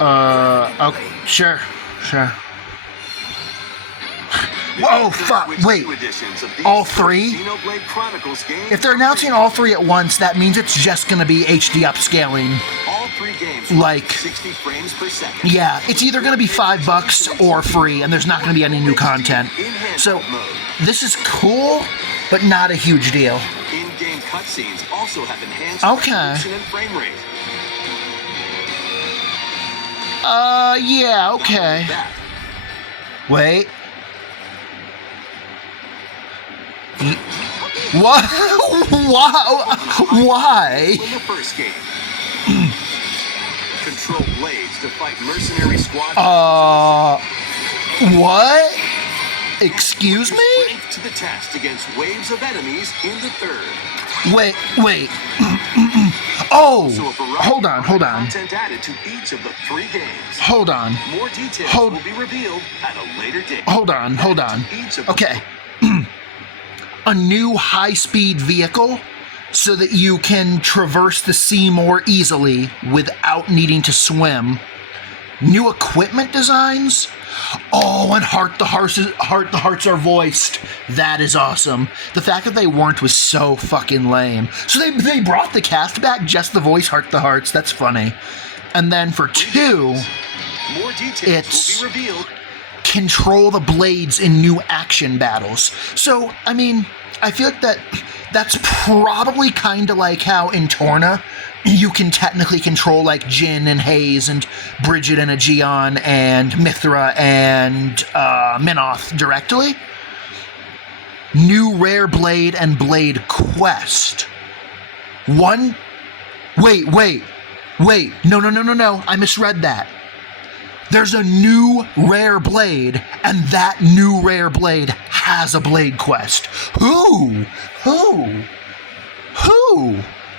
Oh, sure. Whoa, fuck, wait. All three? If they're announcing all three at once, that means it's just gonna be HD upscaling. All 3 games like 60 frames per second. Yeah, it's either gonna be $5 or free, and there's not gonna be any new content. So, this is cool, but not a huge deal. In-game cutscenes also have enhanced resolution and frame rate. Yeah, okay. Wait. What? Why? In the first game, control blades to fight mercenary squad. What? Excuse me? Strength to the test against waves of enemies in the third. Wait. Oh, So hold on. Content added to each of the 3 games. Hold on. More details will be revealed at a later date. Hold on. Okay. A new high-speed vehicle so that you can traverse the sea more easily without needing to swim. New equipment designs? Oh, and Heart the Hearts are voiced. That is awesome. The fact that they weren't was so fucking lame. So they brought the cast back, just the voice Heart the Hearts. That's funny. And then for 2, more details it's will be revealed. Control the blades in new action battles. So, I mean, I feel like that's probably kind of like how in Torna you can technically control like Jin and Hayes and Bridget and Aegeon and Mithra and Minoth directly. New rare blade and blade quest. Wait. No. I misread that. There's a new rare blade, and that new rare blade has a blade quest. Who?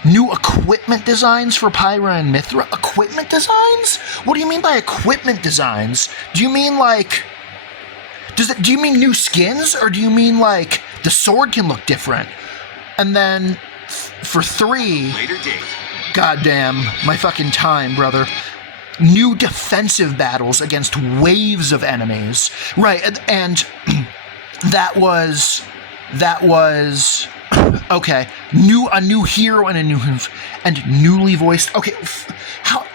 New equipment designs for Pyra and Mithra? Equipment designs? What do you mean by equipment designs? Do you mean like... Do you mean new skins? Or do you mean like the sword can look different? And then for 3... Later date. Goddamn, my fucking time, brother. New defensive battles against waves of enemies. Right, and that was okay. A new hero and newly voiced. Okay, how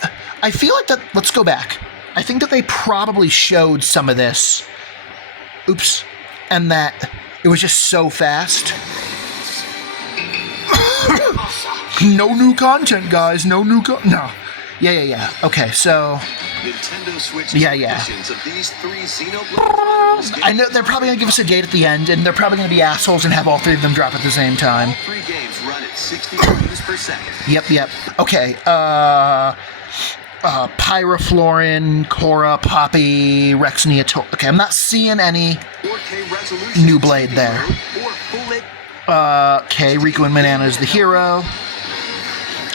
I feel like that. Let's go back. I think that they probably showed some of this. Oops, and that it was just so fast. No new content, guys. No. Yeah. Okay, so... Nintendo Switch yeah. editions of these 3 Xenoblade. I know they're probably going to give us a date at the end, and they're probably going to be assholes and have all 3 of them drop at the same time. All 3 games run at 60 frames per second. Yep. Okay, Pyra, Florin, Korra, Poppy, Rex, Neato... Okay, I'm not seeing any 4K resolution new blade there. Okay, Riku and Manana is the hero.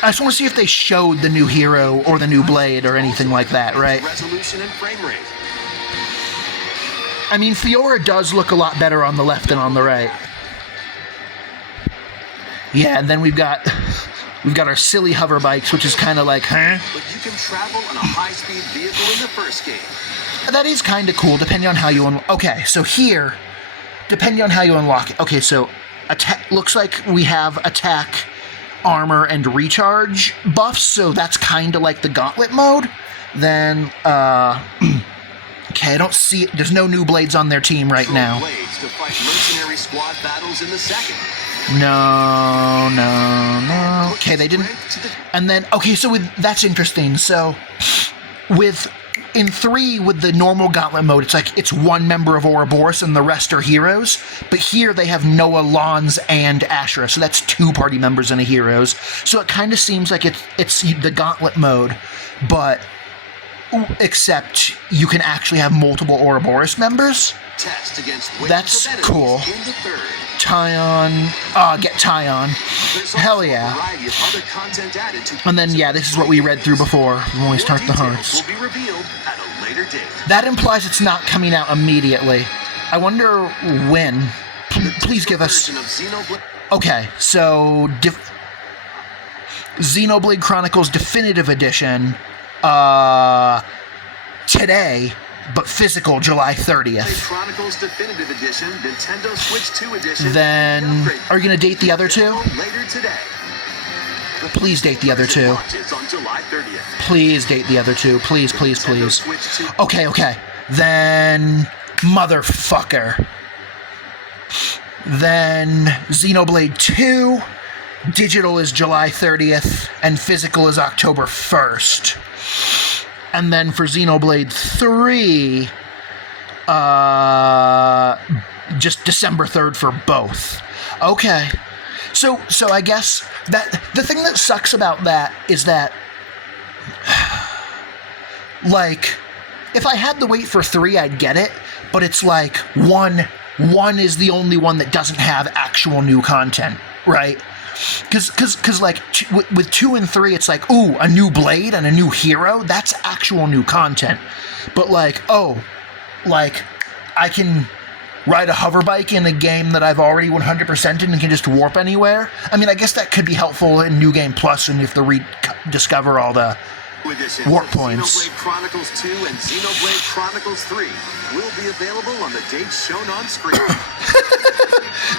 I just want to see if they showed the new hero or the new blade or anything like that, right? Resolution and frame rate. I mean, Fiora does look a lot better on the left than on the right. Yeah, and then we've got our silly hover bikes, which is kind of like, huh? But you can travel on a high-speed vehicle in the first game. That is kind of cool, depending on how you okay, so here, depending on how you unlock it. Okay, so looks like we have attack, armor, and recharge buffs, so that's kind of like the gauntlet mode. Then, okay, I don't see it. There's no new blades on their team right now. Blades to fight mercenary squad battles in the second. No. Okay, they didn't. And then, okay, so that's interesting. So, in 3, with the normal gauntlet mode, it's like it's 1 member of Ouroboros and the rest are heroes. But here they have Noah, Lons, and Ashura, so that's 2 party members and a heroes. So it kind of seems like it's the gauntlet mode, but except you can actually have multiple Ouroboros members. Test against that's cool. In the third. Tyon, get Tyon. Hell yeah. And then, yeah, this is what we read through before when we start the hearts. That implies it's not coming out immediately. I wonder when. Please give us... Okay, so... Xenoblade Chronicles Definitive Edition today, but physical July 30th. Chronicles Definitive Edition, Nintendo Switch 2 Edition. Then, are you going to date the other two? Later today. Please date the other two. On July 30th. Please date the other two. Please, please, please. Okay. Then, motherfucker. Then, Xenoblade 2. Digital is July 30th, and physical is October 1st. And then for Xenoblade 3, just December 3rd for both. Okay. So I guess that the thing that sucks about that is that, like, if I had to wait for 3, I'd get it, but it's like one is the only one that doesn't have actual new content, right? Because like, with 2 and 3, it's like, ooh, a new blade and a new hero, that's actual new content. But like, I can ride a hover bike in a game that I've already 100%ed and can just warp anywhere. I mean, I guess that could be helpful in New Game Plus, and you have to rediscover all the warp points. Xenoblade Chronicles 2 and Xenoblade Chronicles 3 will be available on the dates shown on screen.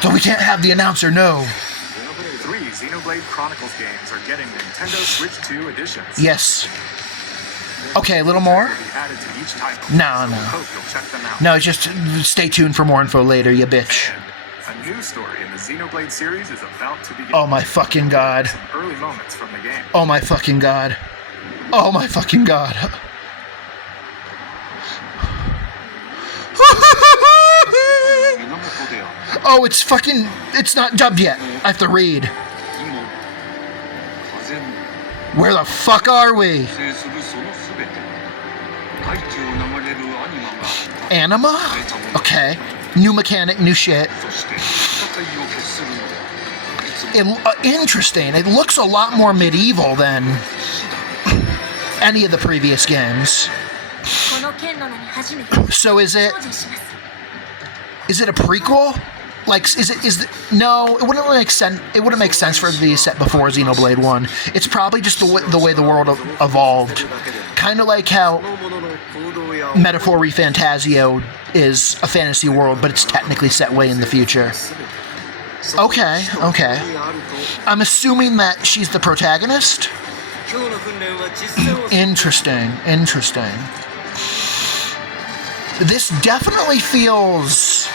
So we can't have the announcer know. 3 Xenoblade Chronicles games are getting Nintendo Switch 2 editions. Yes. Okay, a little more? Will be added to each title, No. hope you'll check them out. No, just stay tuned for more info later, you bitch. A new story in the Xenoblade series is about to begin. Oh my fucking god. Some early moments from the game. Oh my fucking god. Oh my fucking god. Oh, it's not dubbed yet. I have to read. Where the fuck are we? Anima? Okay. New mechanic, new shit. Interesting. It looks a lot more medieval than any of the previous games. So is it a prequel? Like, no, it wouldn't make sense. It wouldn't make sense for it to be set before Xenoblade 1. It's probably just the way the world evolved. Kind of like how Metaphor Refantasio is a fantasy world, but it's technically set way in the future. Okay. I'm assuming that she's the protagonist? Interesting. This definitely feels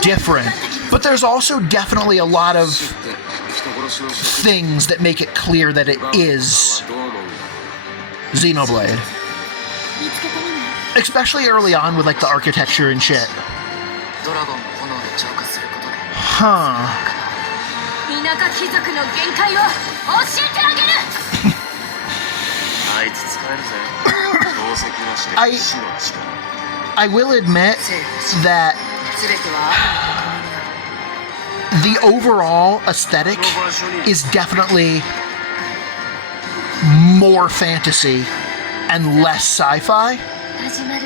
different, but there's also definitely a lot of things that make it clear that it is Xenoblade. Especially early on with like the architecture and shit. Huh. I will admit that the overall aesthetic is definitely more fantasy and less sci-fi,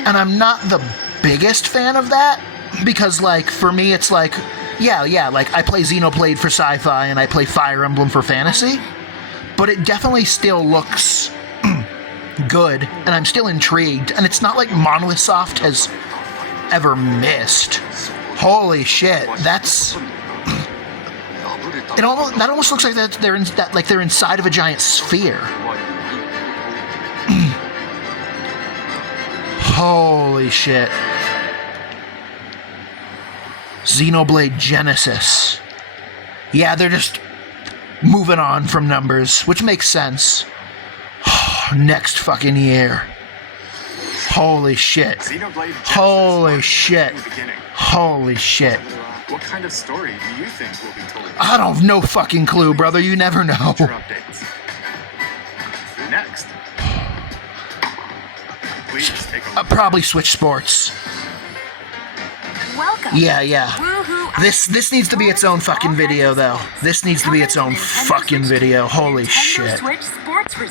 and I'm not the biggest fan of that, because like for me it's like yeah, like I play Xenoblade for sci-fi and I play Fire Emblem for fantasy, but it definitely still looks good, and I'm still intrigued, and it's not like Monolith Soft has ever missed. Holy shit, that almost looks like they're inside of a giant sphere. Holy shit. Xenoblade Genesis. Yeah, they're just moving on from numbers, which makes sense. Next fucking year. Holy shit. Holy shit. Holy shit. What kind of story do you think will be told? I don't have no fucking clue, brother. You never know. Next. Please take a look. Probably Switch Sports. Welcome. Yeah. This needs to be its own fucking video, though. This needs to be its own fucking video. Holy shit. Switch